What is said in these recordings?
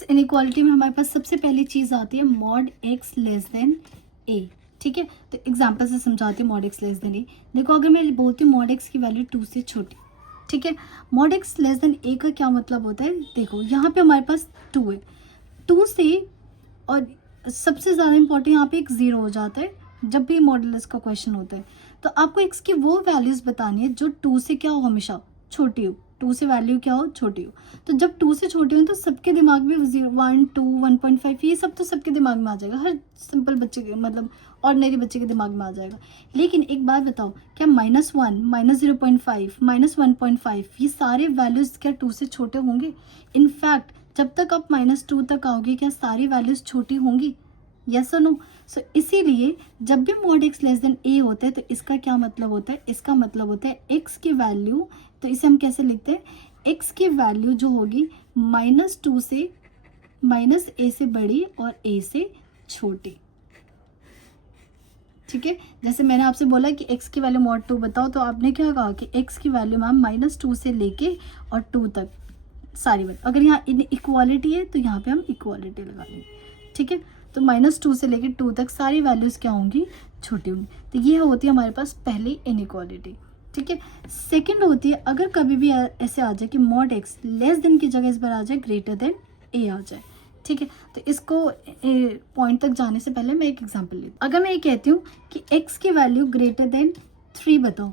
X inequality में हमारे पास सबसे पहली चीज़ आती है मॉड एक्स लेस देन ए। ठीक है, तो एग्जाम्पल से समझाती हूँ मॉड एक्स लेस देन ए। देखो अगर मैं बोलती हूँ मॉड एक्स की वैल्यू 2 से छोटी, ठीक है, मॉड एक्स लेस देन ए का क्या मतलब होता है? देखो यहाँ पे हमारे पास 2 है, 2 से, और सबसे ज़्यादा इंपॉर्टेंट यहाँ पे एक 0 हो जाता है जब भी मॉडुलस का क्वेश्चन होता है। तो आपको एक्स की वो वैल्यूज़ बतानी है जो 2 से क्या हो, हमेशा छोटी हो। 2 से वैल्यू क्या हो, छोटी हो। तो जब 2 से छोटी हो तो सबके दिमाग में 0, 1, 2, 1.5 ये सब तो सबके दिमाग में आ जाएगा, हर सिंपल बच्चे के मतलब ऑर्डिनरी बच्चे के दिमाग में आ जाएगा। लेकिन एक बात बताओ, क्या -1, -0.5, -1.5 ये सारे वैल्यूज़ क्या 2 से छोटे होंगे? इनफैक्ट जब तक आप -2 तक आओगे क्या सारी वैल्यूज़ छोटी होंगी? यस और नो? सो इसीलिए जब भी मॉड एक्स लेस देन ए होता है तो इसका क्या मतलब होता है? इसका मतलब होता है एक्स की वैल्यू, तो इसे हम कैसे लिखते हैं? एक्स की वैल्यू जो होगी -2 से -a से बड़ी और a से छोटी। ठीक है, जैसे मैंने आपसे बोला कि x की वैल्यू मॉड 2 बताओ, तो आपने क्या कहा कि x की वैल्यू मैम -2 से लेके और 2 तक सारी वैल्यू। अगर यहाँ इन इक्वालिटी है तो यहाँ पे हम इक्वालिटी लगा लेंगे। ठीक है, तो -2 से लेके 2 तक सारी वैल्यूज़ क्या होंगी? छोटी होंगी। तो ये होती है हमारे पास पहली इनइक्वालिटी। ठीक है, सेकंड होती है अगर कभी भी ऐसे आ जाए कि मॉड एक्स लेस देन की जगह इस बार आ जाए ग्रेटर देन ए आ जाए। ठीक है, तो इसको पॉइंट तक जाने से पहले मैं एक एग्जांपल लेती हूँ। अगर मैं ये कहती हूँ कि x की वैल्यू ग्रेटर देन 3 बताओ,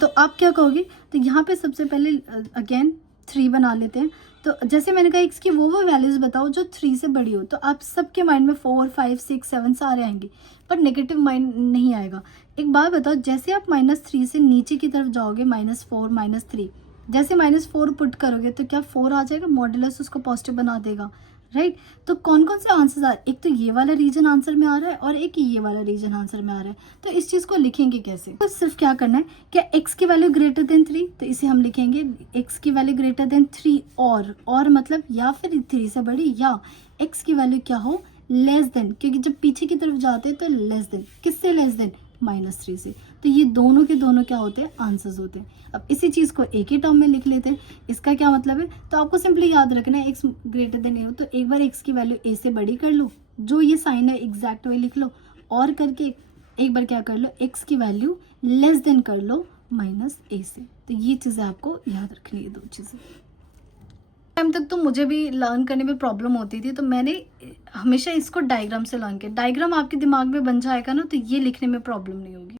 तो आप क्या कहोगे? तो यहाँ पे सबसे पहले अगेन 3 बना लेते हैं। तो जैसे मैंने कहा x की वो वैल्यूज़ बताओ जो 3 से बड़ी हो, तो आप सबके माइंड में 4, 5, 6, 7 सारे आएंगे, पर नेगेटिव माइंड नहीं आएगा। एक बात बताओ, जैसे आप -3 से नीचे की तरफ जाओगे, -4, -3, जैसे -4 पुट करोगे तो क्या 4 आ जाएगा? मॉडुलस उसको पॉजिटिव बना देगा, राइट? तो कौन कौन से आंसर्स आ रहे हैं? एक तो ये वाला रीजन आंसर में आ रहा है और एक ये वाला रीजन आंसर में आ रहा है। तो इस चीज़ को लिखेंगे कैसे? तो सिर्फ क्या करना है, क्या x की वैल्यू ग्रेटर देन 3, तो इसे हम लिखेंगे x की वैल्यू ग्रेटर देन 3 और मतलब या फिर 3 से बड़ी, या x की वैल्यू क्या हो? लेस देन, क्योंकि जब पीछे की तरफ जाते हैं तो लेस देन, किससे लेस देन? -3 से। तो ये दोनों के दोनों क्या होते हैं? आंसर्स होते हैं। अब इसी चीज़ को एक ही टर्म में लिख लेते हैं। इसका क्या मतलब है? तो आपको सिंपली याद रखना है x ग्रेटर देन ए हो तो एक बार x की वैल्यू a से बड़ी कर लो, जो ये साइन है एग्जैक्ट वे लिख लो, और करके एक बार क्या कर लो, x की वैल्यू लेस देन कर लो -a से। तो ये चीज़ें आपको याद रखनी है, 2 चीज़ें। टाइम तक तो मुझे भी लर्न करने में प्रॉब्लम होती थी, तो मैंने हमेशा इसको डायग्राम से लर्न किया। डायग्राम आपके दिमाग में बन जाएगा ना, तो ये लिखने में प्रॉब्लम नहीं होगी।